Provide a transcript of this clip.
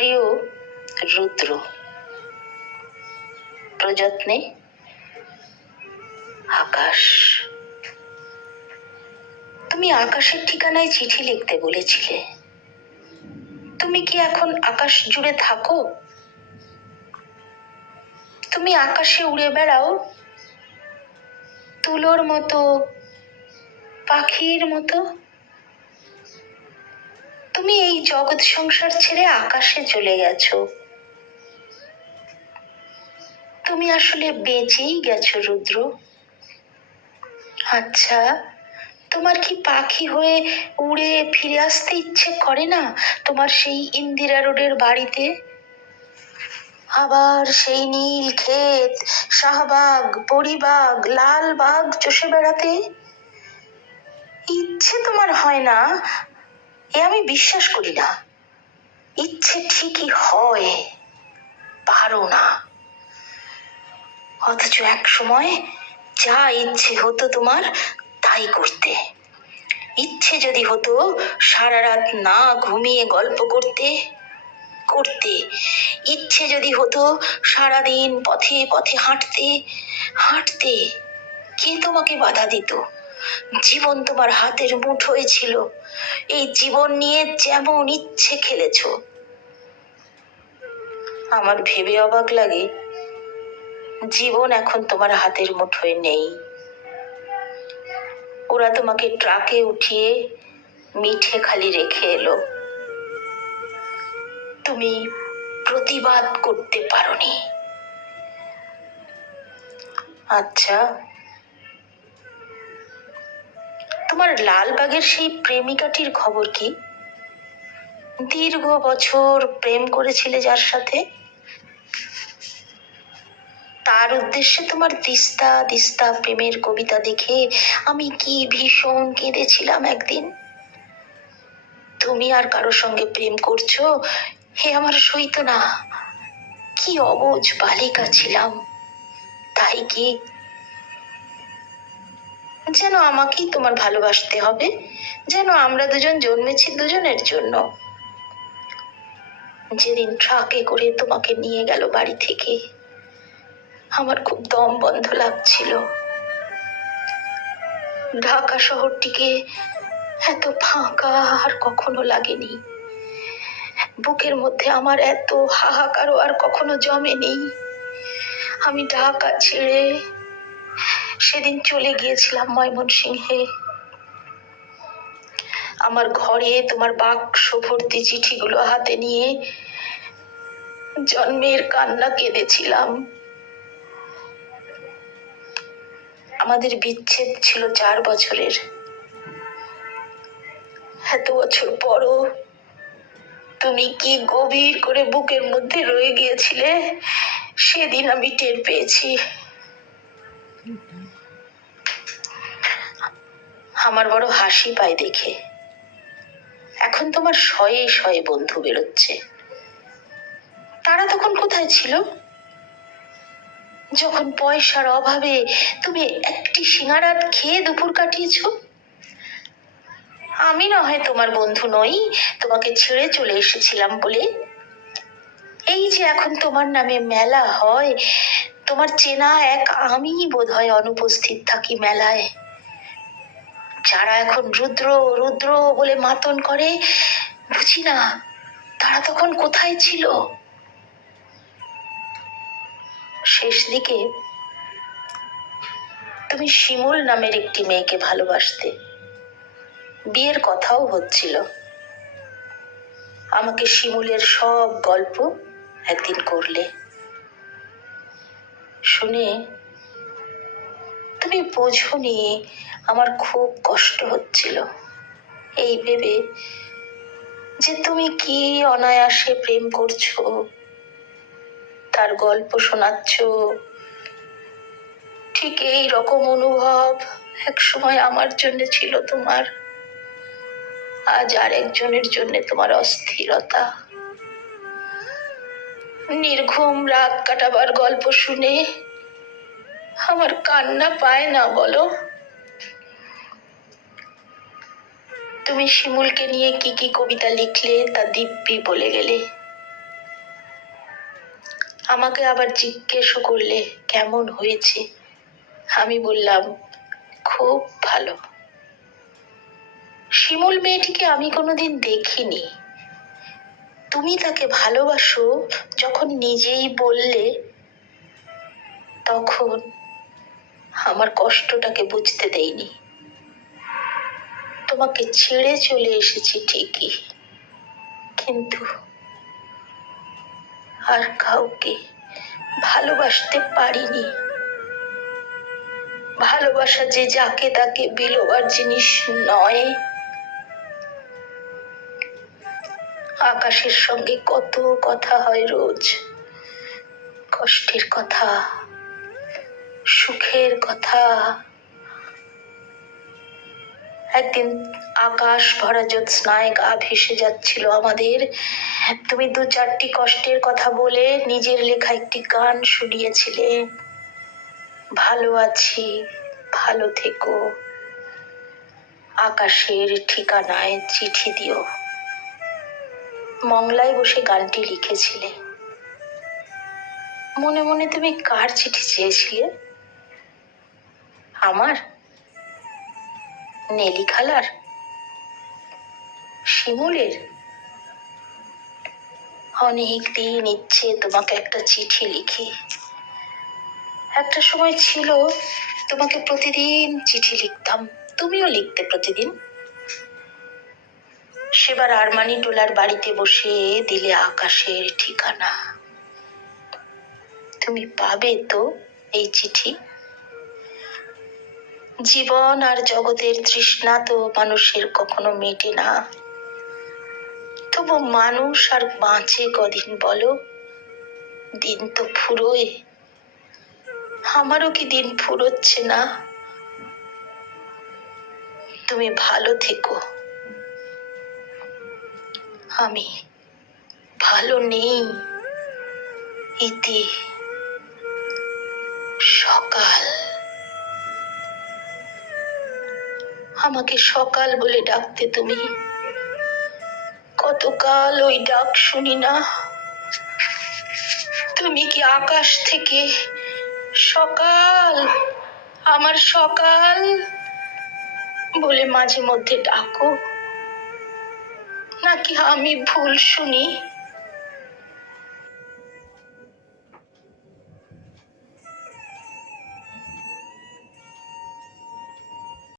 প্রিয় রুদ্র, প্রযত্নে আকাশ। তুমি আকাশের ঠিকানায় চিঠি লিখতে বলেছিলে। তুমি কি এখন আকাশ জুড়ে থাকো? তুমি আকাশে উড়ে বেড়াও? তুলোর মতো, পাখির মতো? তুমি এই জগৎ সংসার ছেড়ে আকাশে চলে গেছো। তুমি আসলে বেঁচেই গেছো, রুদ্র। আচ্ছা তোমার কি পাখি হয়ে উড়ে ফিরে আসতে ইচ্ছে করে না তোমার সেই ইন্দিরা রোডের বাড়িতে? আবার সেই নীল ক্ষেত, শাহবাগ, পরিবাগ লাল বাগ চষে বেড়াতে? ইচ্ছে তোমার হয় না এ আমি বিশ্বাস করি না। ইচ্ছে ঠিকই হয়, পারো না। অথচ এক সময় যা ইচ্ছে হতো তোমার, তাই করতে। ইচ্ছে যদি হতো সারা রাত না ঘুমিয়ে গল্প করতে করতে। ইচ্ছে যদি হতো সারাদিন পথে পথে হাঁটতে হাঁটতে। কে তোমাকে বাধা দিত? জীবন তোমার হাতের মুঠোয় ছিল। এই জীবন নিয়ে যেমন ইচ্ছে খেলেছো। আমার ভেবে অবাক লাগে, জীবন এখন তোমার হাতের মুঠোয় নেই। ওরা তোমাকে ট্রাকে উঠিয়ে মিঠে খালি রেখে এলো। তুমি প্রতিবাদ করতে পারোনি। আচ্ছা তোমার লালবাগের সেই প্রেমিকাটির খবর কি? দীর্ঘ বছর প্রেম করেছিলে যার সাথে? তার উদ্দেশ্যে তোমার দিস্তা দিস্তা প্রেমের কবিতা দেখে আমি কি ভীষণ কেঁদেছিলাম একদিন? তুমি আর কারোর সঙ্গে প্রেম করছ, হে আমার সইত না কি অবুঝ বালিকা ছিলাম। তাই কি যেন আমাকেই তোমার ভালোবাসতে হবে, যেন আমরা দুজন জন্মেছি দুজনের জন্য। যেদিন ট্রাকে করে তোমাকে নিয়ে গেল বাড়ি থেকে, আমার খুব দম বন্ধ লাগছিল। ঢাকা শহরটিকে এত ফাঁকা আর কখনো লাগেনি। বুকের মধ্যে আমার এত হাহাকারও আর কখনো জমেনি। আমি ঢাকা ছেড়ে সেদিন চলে গিয়েছিলাম ময়মনসিংহে। আমার ঘরে তোমার বাক্স ভর্তি চিঠিগুলো হাতে নিয়ে জন্মের কান্না কেঁদেছিলাম। আমাদের বিচ্ছেদ ছিল চার বছরের। এত বছর পরও তুমি কি গভীর করে বুকের মধ্যে রয়ে গিয়েছিলে? সেদিন আমি টের পেয়েছি। আমার বড় হাসি পায় দেখে। এখন তোমার শয়ে শয়ে বন্ধু বেরোচ্ছে। তারা তখন কোথায় ছিল? যখন পয়সার অভাবে তুমি একটি সিঙ্গারাত খেয়ে দুপুর কাটিয়েছো? আমি না হয় তোমার বন্ধু নই, তোমাকে ছেড়ে চলে এসেছিলাম বলে। এই যে এখন তোমার নামে মেলা হয়, তোমার চেনা এক আমিই বোধ হয় অনুপস্থিত থাকি মেলায়। যারা এখন রুদ্র রুদ্র বলে মাতন করে বুঝি না তারা তখন কোথায় ছিল? শেষ দিকে তুমি শিমুল নামের একটি মেয়েকে ভালোবাসতে। বিয়ের কথাও হচ্ছিল। আমাকে শিমুলের সব গল্প একদিন করলে। শুনে তুমি বোঝনি, আমার খুব কষ্ট হচ্ছিল। এই ভেবে যে তুমি কি অনায়াসে প্রেম করছ, তার গল্প শোনাচ্ছ। ঠিক এই রকম অনুভব এক সময় আমার জন্য ছিল তোমার। আজ আর একজনের জন্য তোমার অস্থিরতা। নির্ঘুম রাত কাটাবার গল্প শুনে আমার কান্না পায় না, বলো। তুমি শিমুলকে নিয়ে কি কি কবিতা লিখলে তা দিব্যি বলে গেলে। আমাকে আবার জিজ্ঞেসও করলে কেমন হয়েছে? আমি বললাম, খুব ভালো। শিমুল মেয়েটিকে আমি কোনোদিন দেখিনি। তুমি তাকে ভালোবাসো যখন নিজেই বললে, তখন আমার কষ্টটাকে বুঝতে দেয়নি তোমাকে ছেড়ে চলে এসেছি ঠিকই, কিন্তু আর কাউকে ভালোবাসতে পারিনি। ভালোবাসা যে যাকে তাকে বিলোবার জিনিস নয়। আকাশের সঙ্গে কত কথা হয় রোজ, কষ্টের কথা। সুখের কথা। একদিন আকাশ ভরা জ্যোৎস্নায় গা ভেসে যাচ্ছিল আমাদের। তুমি দু চারটি কষ্টের কথা বলে নিজের লেখা একটি গান শুনিয়েছিলে। ভালো আছি, ভালো থেকো। আকাশের ঠিকানায় চিঠি দিও। মংলায় বসে গানটি লিখেছিলে। মনে মনে তুমি কার চিঠি চেয়েছিলে? আমার? নেলি খালার? শিমুলের? অনেক দিন ইচ্ছে তোমাকে একটা চিঠি লিখি। একটা সময় ছিল তোমাকে প্রতিদিন চিঠি লিখতাম। তুমিও লিখতে প্রতিদিন। সেবার আরমানি টোলার বাড়িতে বসে দিলে আকাশের ঠিকানা। তুমি পাবে তো এই চিঠি? জীবন আর জগতের তৃষ্ণা তো মানুষের কখনো মেটে না। তবু মানুষ আর বাঁচে কদিন বলো? দিন তো ফুরোয়। আমারও কি দিন ফুরোচ্ছে না? তুমি ভালো থেকো। আমি ভালো নেই। ইতি সকাল। আমাকে সকাল বলে ডাকতে তুমি। কতকাল ওই ডাক শুনি না। তুমি কি আকাশ থেকে সকাল, আমার সকাল বলে মাঝে মধ্যে ডাকো? নাকি আমি ভুল শুনি?